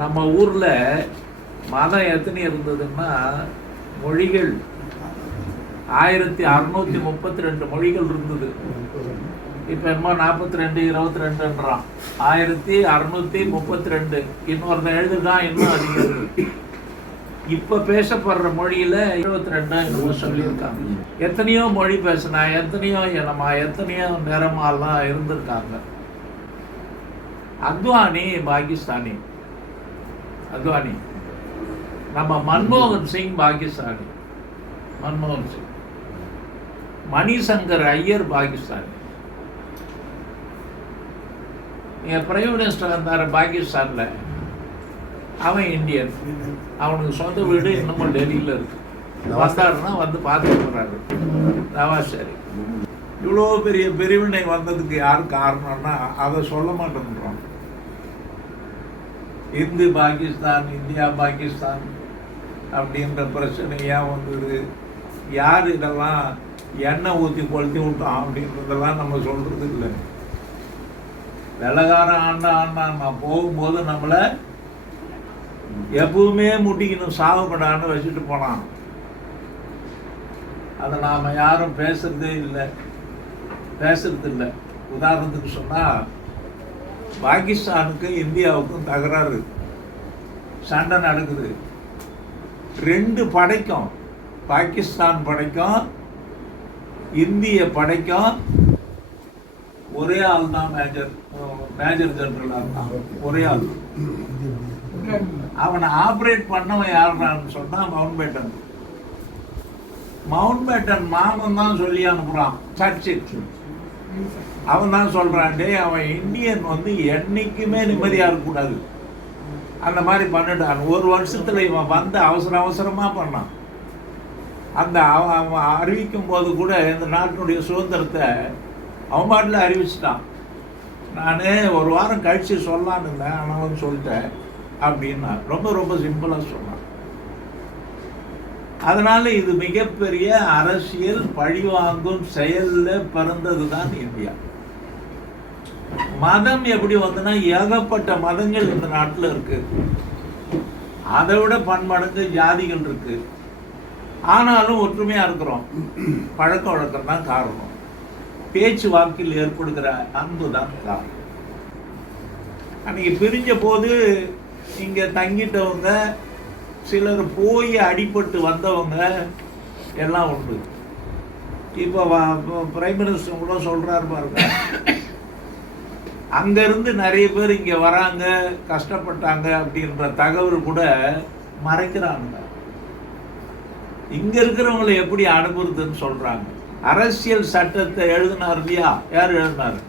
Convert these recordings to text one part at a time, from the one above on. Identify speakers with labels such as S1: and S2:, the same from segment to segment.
S1: நம்ம ஊரில் மதம் எத்தனை இருந்ததுன்னா மொழிகள். ஆயிரத்தி அறுநூத்தி முப்பத்தி ரெண்டு மொழிகள் இருந்தது. இப்போ என்னமோ நாற்பத்தி ரெண்டு இருபத்தி ரெண்டுன்றான் ஆயிரத்தி அறுநூத்தி முப்பத்தி ரெண்டு இன்னொருத்தன் எழுதுதான் இன்னும் அதிகம். இப்போ பேசப்படுற மொழியில் இருபத்தி ரெண்டா என்னமோ சொல்லியிருக்காங்க. எத்தனையோ மொழி பேசினா எத்தனையோ இனமா எத்தனையோ நிறமாலாம் இருந்திருக்காங்க. அத்வானி பாகிஸ்தானி. அத்வானி. நம்ம மன்மோகன் சிங் பாகிஸ்தானி. மன்மோகன் சிங். மணிசங்கர் ஐயர் பாகிஸ்தானி. என் பிரைம் மினிஸ்டர் வந்தார் பாகிஸ்தானில் அவன் இந்தியன். அவனுக்கு சொந்த வீடு இன்னமும் டெல்லியில் இருக்கு. வந்தாருன்னா வந்து பார்த்துட்டு போகிறாரு நவாஸ் சரி இவ்வளோ பெரிய பிரிவினை வந்ததுக்கு யார் காரணம்னா அதை சொல்ல மாட்டேன்றோம் இந்து பாகிஸ்தான் இந்தியா பாகிஸ்தான் அப்படின்ற பிரச்சனை ஏன் வந்தது யார் இதெல்லாம் எண்ணெய் ஊற்றி கொளுத்தி விட்டோம் அப்படின்றதெல்லாம் நம்ம சொல்கிறது இல்லை. வெள்ளக்காரன் ஆண்டா ஆண்டான் நான் போகும்போது நம்மளை எப்பவுமே முட்டிக்கணும் சாகப்படான்னு வச்சுட்டு போனான். அதை நாம் யாரும் பேசுறதே இல்லை. பேசுறது இல்லை உதாரணத்துக்கு சொன்னால் பாகிஸ்தானுக்கும் இந்தியாவுக்கும் தகராறு. சண்டை நடக்குது. ரெண்டு படைக்கும். பாகிஸ்தான் படைக்கும் இந்திய படைக்கும். ஒரே ஆள் தான் மேஜர் மேஜர் ஜெனரலாக இருந்தான் ஒரே ஆள். அவனை ஆப்ரேட் பண்ணவன் யாருன்னு சொன்னா மவுண்ட் பேட்டன் மவுண்ட் பேட்டன் மாமன் தான் சொல்லி அனுப்புறான். சர்ச்சில். அவன் தான் சொல்கிறான் அவன் இந்தியன் வந்து என்னைக்குமே நிம்மதியாக இருக்கக்கூடாது. அந்த மாதிரி பண்ணிட்டான். ஒரு வருஷத்தில் இவன் வந்து அவசர அவசரமாக பண்ணான். அந்த அவன் அவன் அறிவிக்கும் போது கூட இந்த நாட்டினுடைய சுதந்திரத்தை அவன் பாட்டில் அறிவிச்சிட்டான். நான் ஒரு வாரம் கழிச்சு சொல்லலான்னு இருந்தேன் ஆனால் வந்து சொல்லிட்டேன் அப்படின்னா ரொம்ப ரொம்ப சிம்பிளாக சொன்னான். அதனால இது மிகப்பெரிய அரசியல் பழிவாங்கும் செயல்ல பிறந்தது தான் இந்தியா. மதம் எப்படி வந்துன்னா ஏகப்பட்ட மதங்கள் இந்த நாட்டில் இருக்கு. அதை விட பன்மடங்கு ஜாதிகள் இருக்கு. ஆனாலும் ஒற்றுமையா இருக்கிறோம். பழக்க வழக்கம் தான் காரணம். பேச்சு வாக்கில் ஏற்படுகிற அன்பு தான் காரணம். அன்னைக்கு பிரிஞ்ச போது இங்க தங்கிட்டவங்க சிலர் போய் அடிபட்டு வந்தவங்க எல்லாம் உண்டு. இப்போ பிரைம் மினிஸ்டர் கூட சொல்றாரு பாருங்க. அங்கிருந்து நிறைய பேர் இங்க வராங்க கஷ்டப்பட்டாங்க அப்படின்ற தகவல் கூட மறைக்கிறாங்க. இங்க இருக்கிறவங்களை எப்படி அனுப்புறதுன்னு சொல்றாங்க. அரசியல் சட்டத்தை எழுதினார் இல்லையா? யார் எழுதினாரு?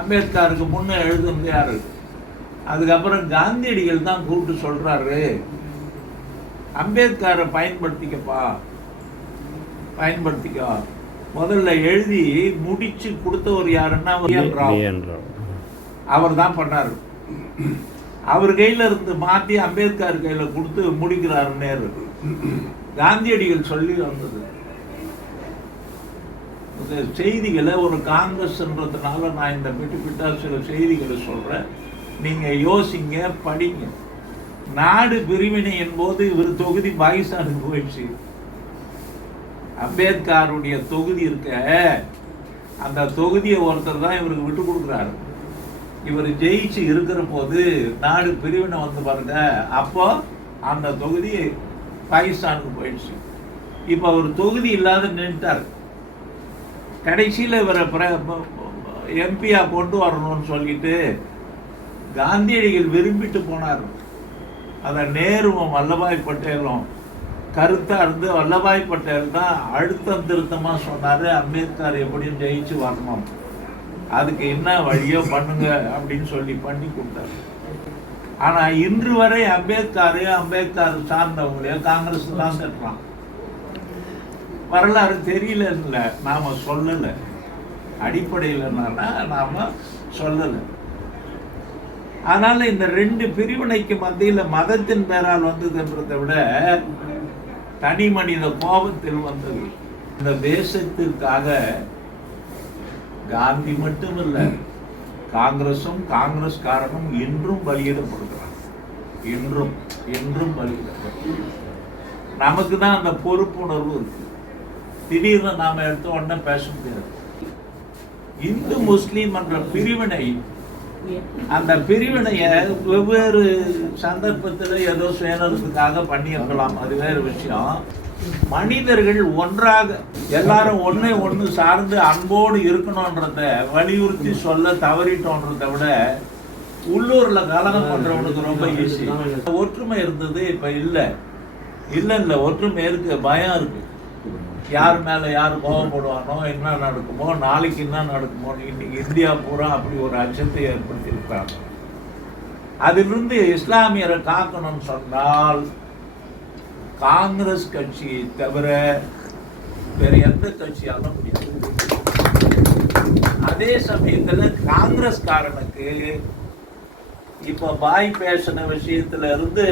S1: அம்பேத்கருக்கு முன்ன எழுதுனது யாரு? அதுக்கப்புறம் காந்தியடிகள் தான் கூப்பிட்டு சொல்றாரு அம்பேத்கரை பயன்படுத்திக்கப்பா பயன்படுத்திக்கோ. முதல்ல எழுதி முடிச்சு கொடுத்தவர் யாருன்னா அவர் தான் பண்ணாரு. அவர் கையில இருந்து மாத்தி அம்பேத்கர் கையில கொடுத்து முடிக்கிறாரு நேரு. காந்தியடிகள் சொல்லி வந்தது. செய்திகளை ஒரு காங்கிரஸ்ன்றதுனால நான் இந்த பிட்டு பிட்டா சில செய்திகளை சொல்றேன். நீங்க யோசிங்க படிங்க. நாடு பிரிவினையின் போது இவர் தொகுதி பாகிஸ்தானுக்கு போயிடுச்சு. அம்பேத்கருடைய தொகுதி இருக்க அந்த தொகுதியை ஒருத்தர் தான் இவருக்கு விட்டு கொடுக்குறாரு. இவர் ஜெயிச்சு இருக்கிற போது நாடு பிரிவினை வந்து பாருங்க அப்போ அந்த தொகுதி பாகிஸ்தானுக்கு போயிடுச்சு. இப்போ அவர் தொகுதி இல்லாத நின்றுட்டார் கடைசியில் இவரை எம்பியாக கொண்டு வரணும்னு சொல்லிட்டு காந்தியடிகள் விரும்பிட்டு போனார். அதை நேருவும் வல்லபாய் பட்டேலும் கருத்தாக இருந்து வல்லபாய் பட்டேல் தான் அழுத்தம் திருத்தமாக சொன்னார் அம்பேத்கர் எப்படியும் ஜெயிச்சு வரணும். அதுக்கு என்ன வழியோ பண்ணுங்க அப்படின்னு சொல்லி பண்ணி கொடுத்தாரு. ஆனால் இன்று வரை அம்பேத்கர் அம்பேத்கர் சார்ந்தவங்களையோ காங்கிரஸ் தான் தட்டுறான். வரலாறு தெரியல நாம் நாம அடிப்படையில் என்னன்னா நாம் சொல்லலை. அதனால இந்த ரெண்டு பிரிவினைக்கு மத்தியில மதத்தின் பேரால் வந்ததுன்றதை விட தனி மனித கோபத்தில் வந்தது. இந்த தேசத்திற்காக காந்தி மட்டும் இல்ல காங்கிரசும் காங்கிரஸ் காரனும் இன்றும் பலியிடப்படுகிறார். இன்றும் இன்றும் பலியிடப்படுகிறார். நமக்கு தான் அந்த பொறுப்புணர்வு இருக்கு. திடீர்னு நாம எடுத்த உடனே பேச முடியாது. இந்து முஸ்லீம் என்ற பிரிவினை அந்த பிரிவினைய வெவ்வேறு சந்தர்ப்பத்தில் ஏதோ சுயநலத்துக்காக பண்ணியிருக்கலாம். அது வேறு விஷயம். மனிதர்கள் ஒன்றாக எல்லாரும் ஒன்றே ஒன்று சார்ந்து அன்போடு இருக்கணும்ன்றத வலியுறுத்தி சொல்ல தவறிட்டோன்றதை விட உள்ளூர்ல கலகம் பண்றவனுக்கு ரொம்ப ஈஸி ஒற்றுமை இருந்தது இப்ப இல்லை. இல்லை இல்லை ஒற்றுமை இருக்கு பயம் இருக்கு. யார் மேலே யார் கோவப்படுவானோ என்ன நடக்குமோ நாளைக்கு என்ன நடக்குமோ இன்னைக்கு இந்தியா பூரா அப்படி ஒரு அச்சத்தை ஏற்படுத்தியிருக்கிறாங்க. அதிலிருந்து இஸ்லாமியரை காக்கணும்னு சொன்னால் காங்கிரஸ் கட்சியை தவிர வேற எந்த கட்சியாலும் முடியாது. அதே சமயத்தில் காங்கிரஸ்காரனுக்கு இப்போ பாய் பேசின விஷயத்துல இருந்து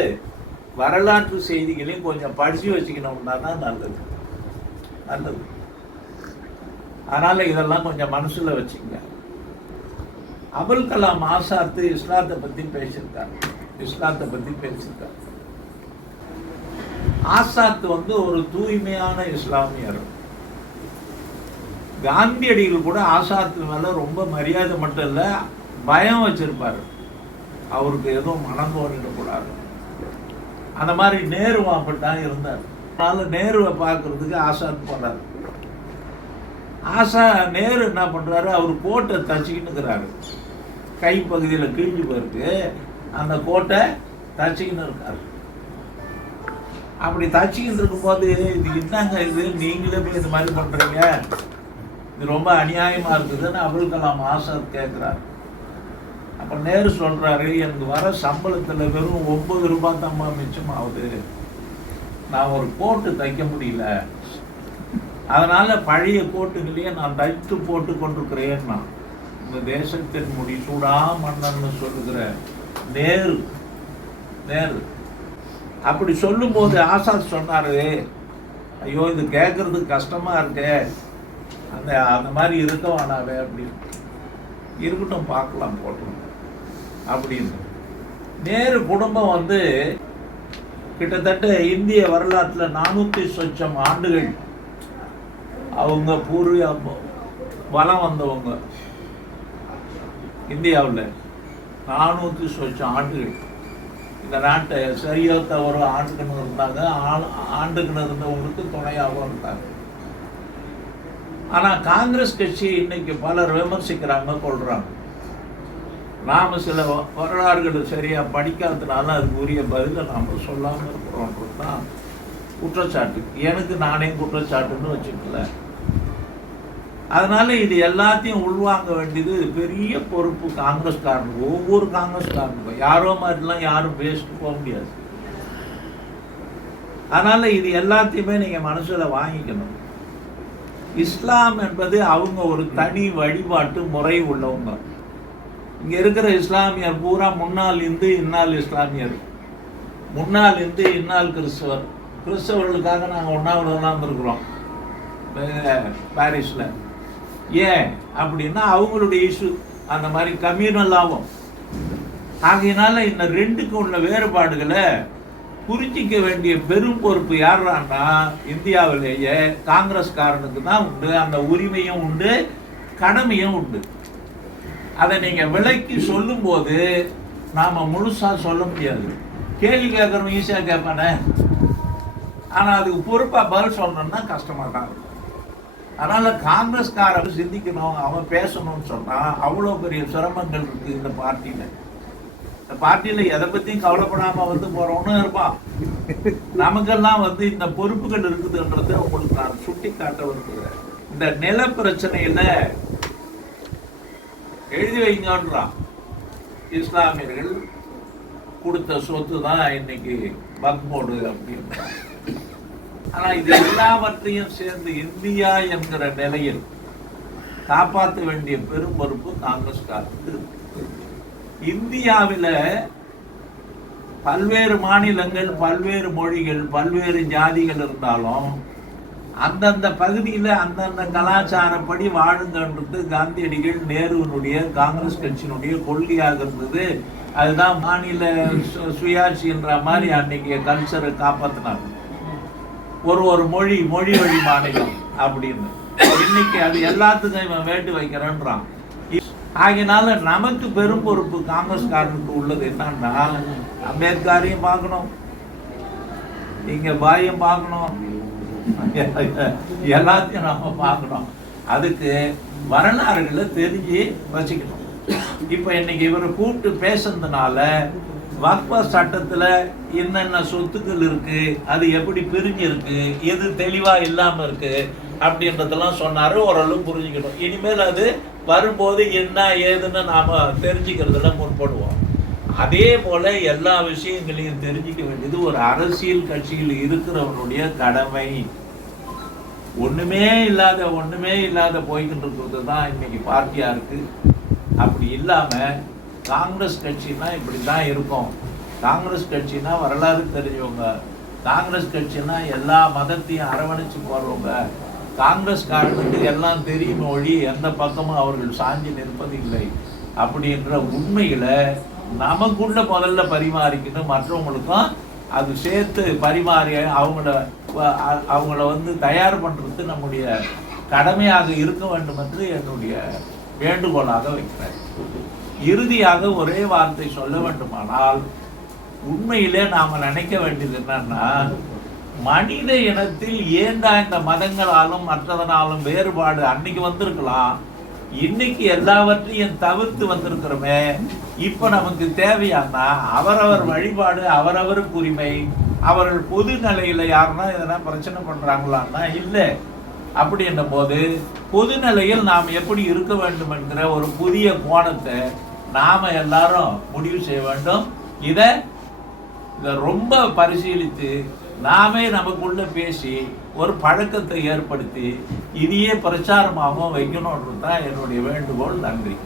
S1: வரலாற்று செய்திகளையும் கொஞ்சம் படிச்சு வச்சுக்கணும்னா தான் நல்லது. நல்லது. அதனால இதெல்லாம் கொஞ்சம் மனசுல வச்சுக்கங்க அபுல் கலாம் ஆசாத்து இஸ்லாத்தை பத்தி பேசியிருக்காரு. இஸ்லாத்தை பத்தி பேசியிருக்காரு. ஆசாத் வந்து ஒரு தூய்மையான இஸ்லாமியர். காந்தியடிகள் கூட ஆசாத்து மேல ரொம்ப மரியாதை மட்டும் இல்ல பயம் வச்சிருப்பாரு. அவருக்கு எதுவும் மனம் தோணிடக்கூடாது அந்த மாதிரி நேரு அப்படித்தான் இருந்தார். அதனால நேருவை பார்க்கறதுக்கு ஆசாத் போகிறாரு ஆசா நேரு என்ன பண்ணுறாரு அவர் கோட்டை தச்சுக்கிட்டு கைப்பகுதியில் கிழிஞ்சு போயிருக்கு. அந்த கோட்டை தச்சுக்கின்னு இருக்காரு. அப்படி தச்சுக்கிட்டு இருக்கும்போது இது என்னங்க இது? நீங்களே போய் இந்த மாதிரி பண்ணுறீங்க இது ரொம்ப அநியாயமாக இருக்குதுன்னு அப்துல் கலாம் ஆசாத் கேட்கிறாரு அப்போ நேரு சொல்கிறாரு எனக்கு வர சம்பளத்தில் வெறும் ஒன்பது ரூபாய் மிச்சம் ஆகுது நான் ஒரு கோட்டு தைக்க முடியல. அதனால் பழைய கோட்டுகளையே நான் தைத்து போட்டு கொண்டிருக்கிறேன் நான். இந்த தேசத்தின் முடிசூடா மன்னன்னு சொல்லுகிற நேரு நேரு. அப்படி சொல்லும்போது ஆசாத் சொன்னாரு ஐயோ இது கேட்குறதுக்கு கஷ்டமாக இருக்கே. அந்த அந்த மாதிரி இருக்க வேணாவே அப்படின்னு. இருக்கட்டும் பார்க்கலாம் போட்டோம் அப்படின்னு. நேரு குடும்பம் வந்து கிட்டத்தட்ட இந்திய வரலாற்றில் நானூற்றி சொச்சம் ஆண்டுகள் அவங்க பூர்வீக வலம் வந்தவங்க இந்தியாவில். நானூற்றி சொச்சம் ஆண்டுகள். இந்த நாட்டை சரியோ தவறோ ஆண்டுக்குன்னு இருந்தாங்க. ஆள்- ஆண்டுக்குன்னு இருந்தவங்களுக்கு துணையாகவும் இருந்தாங்க. ஆனால் காங்கிரஸ் கட்சி இன்னைக்கு பலர் விமர்சிக்கிறாங்க கொள்கிறாங்க நாம சில வரலாறுகளை சரியா படிக்காததுனால அதுக்கு உரிய பதிலை நாம சொல்லாமல் இருக்கிறோன்றது தான் குற்றச்சாட்டு. எனக்கு நானே குற்றச்சாட்டுன்னு வச்சுக்கல அதனால இது எல்லாத்தையும் உள்வாங்க வேண்டியது பெரிய பொறுப்பு காங்கிரஸ்காரனுக்கு ஒவ்வொரு காங்கிரஸ்காரனுக்கும் யாரோ மாதிரிலாம் யாரும் பேசிட்டு போக முடியாது. அதனால இது எல்லாத்தையுமே நீங்க மனசுல வாங்கிக்கணும். இஸ்லாம் என்பது அவங்க ஒரு தனி வழிபாட்டு முறை உள்ளவங்க. இங்கே இருக்கிற இஸ்லாமியர் பூரா முன்னாள் இந்து இந்நாள் இஸ்லாமியர். முன்னாள் இந்து இந்நாள் கிறிஸ்தவர். கிறிஸ்தவர்களுக்காக நாங்கள் உண்ணாவிரதம் இருக்கிறோம் பாரிஸில். ஏன்? அப்படின்னா அவங்களுடைய இஷ்யூ. அந்த மாதிரி கம்யூனல் ஆகும் ஆகையினால இந்த ரெண்டுக்கு உள்ள வேறுபாடுகளை புரிஞ்சிக்க வேண்டிய பெரும் பொறுப்பு யாருன்னா இந்தியாவிலேயே காங்கிரஸ்காரனுக்கு தான் உண்டு. அந்த உரிமையும் உண்டு கடமையும் உண்டு. அதை நீங்கள் விலைக்கு சொல்லும்போது நாம் முழுசாக சொல்ல முடியாது. கேள்வி கேட்குறவங்க ஈஸியாக கேட்பானே? ஆனால் அதுக்கு பொறுப்பாக பதில் சொல்லணும்னா கஷ்டமாக தான் இருக்கும். அதனால காங்கிரஸ்காரன் சிந்திக்கணும் அவன் பேசணும்னு சொன்னால் அவ்வளோ பெரிய சிரமங்கள் இருக்குது இந்த பார்ட்டியில். இந்த பார்ட்டியில் எதை பற்றியும் கவலைப்படாமல் வந்து போகிறவனும் இருப்பான். நமக்கெல்லாம் வந்து இந்த பொறுப்புகள் இருக்குதுன்றதை உங்களுக்கு நான் சுட்டி காட்ட விரும்புகிறேன். இந்த நில பிரச்சனையில் எழுதி வைங்கன்றான் இஸ்லாமியர்கள் கொடுத்த சொத்து தான் இன்னைக்கு பக்மோடு அப்படின்னு ஆனால் இது எல்லாவற்றையும் சேர்ந்து இந்தியா என்கிற நிலையில் காப்பாற்ற வேண்டிய பெரும் பொறுப்பு காங்கிரஸ்காரருக்கு இருக்கு. இந்தியாவில் பல்வேறு மாநிலங்கள் பல்வேறு மொழிகள் பல்வேறு ஜாதிகள் இருந்தாலும் அந்தந்த பகுதியில் அந்தந்த கலாச்சாரப்படி வாழுங்கன்றது காந்தியடிகள் நேருவினுடைய காங்கிரஸ் கட்சியினுடைய கொள்கையாக இருந்தது. அதுதான் மாநில சு- சுயாட்சின்ற மாதிரி அன்னைக்கு கல்ச்சரை காப்பாத்தினாங்க. ஒரு ஒரு மொழி மொழி வழி மாநிலம் அப்படின்னு. இன்னைக்கு அது எல்லாத்துக்கும் இவன் வேட்டு வைக்கிறேன்றான். ஆகினால நமக்கு பெரும் பொறுப்பு காங்கிரஸ்காரனுக்கு உள்ளது. என்னன்னா அம்பேத்கரையும் பார்க்கணும். இங்க பாயும் பார்க்கணும். எல்லாத்தையும் நம்ம பார்க்கணும். அதுக்கு வரலாறுகளை தெரிஞ்சு வச்சுக்கணும். இப்போ இன்னைக்கு இவரை கூப்பிட்டு பேசுனதுனால வக்ப சட்டத்தில் என்னென்ன சொத்துக்கள் இருக்கு அது எப்படி பிரிஞ்சு இருக்கு எது தெளிவாக இல்லாமல் இருக்கு அப்படின்றதெல்லாம் சொன்னார் ஓரளவு புரிஞ்சுக்கணும் இனிமேல் அது வரும்போது என்ன ஏதுன்னு நாம் தெரிஞ்சுக்கிறதுல முற்படுவோம். அதே போல எல்லா விஷயங்களையும் தெரிஞ்சுக்க வேண்டியது ஒரு அரசியல் கட்சியில் இருக்கிறவனுடைய கடமை. ஒண்ணுமே இல்லாத ஒண்ணுமே இல்லாத போய்கிட்டு இருக்கிறது தான் இன்னைக்கு பார்ட்டியா இருக்கு அப்படி இல்லாம காங்கிரஸ் கட்சினா இப்படி தான் இருக்கும். காங்கிரஸ் கட்சினா வரலாறு தெரிஞ்சவங்க. காங்கிரஸ் கட்சினா எல்லா மதத்தையும் அரவணைச்சு போறவங்க. காங்கிரஸ்காரனுக்கு எல்லாம் தெரியும் ஒழி எந்த பக்கமும் அவர்கள் சாஞ்சி நிற்பது இல்லை அப்படின்ற உண்மைகளை நமக்குள்ள முதல்ல பரிமாறிக்கணும். மற்றவங்களுக்கும் அது சேர்த்து பரிமாறி அவங்கள அவங்கள வந்து தயார் பண்ணுறது நம்முடைய கடமையாக இருக்க வேண்டும் என்று என்னுடைய வேண்டுகோளாக வைக்கிறேன். இறுதியாக ஒரே வார்த்தை சொல்ல வேண்டுமானால் உண்மையிலே நாம் நினைக்க வேண்டியது என்னன்னா மனித இனத்தில் ஏண்டா இந்த மதங்களாலும் மற்றதனாலும் வேறுபாடு அன்னைக்கு வந்திருக்கலாம் இன்னைக்கு எல்லாவற்றையும் தவிர்த்து வந்திருக்கிறோமே இப்ப நமக்கு தேவையானா அவரவர் வழிபாடு அவரவருக்கு உரிமை அவர்கள் பொது நிலையில யாருன்னா எதனா பிரச்சனை பண்றாங்களான்னா இல்லை. அப்படி என்ன போது பொது நிலையில் நாம் எப்படி இருக்க வேண்டும் என்கிற ஒரு புதிய கோணத்தை நாம எல்லாரும் முடிவு செய்ய வேண்டும். இதை இதை ரொம்ப பரிசீலித்து நாமே நமக்குள்ள பேசி ஒரு பழக்கத்தை ஏற்படுத்தி இதையே பிரச்சாரமாகவும் வைக்கணுன்றது தான் என்னுடைய வேண்டுகோள். நன்றி.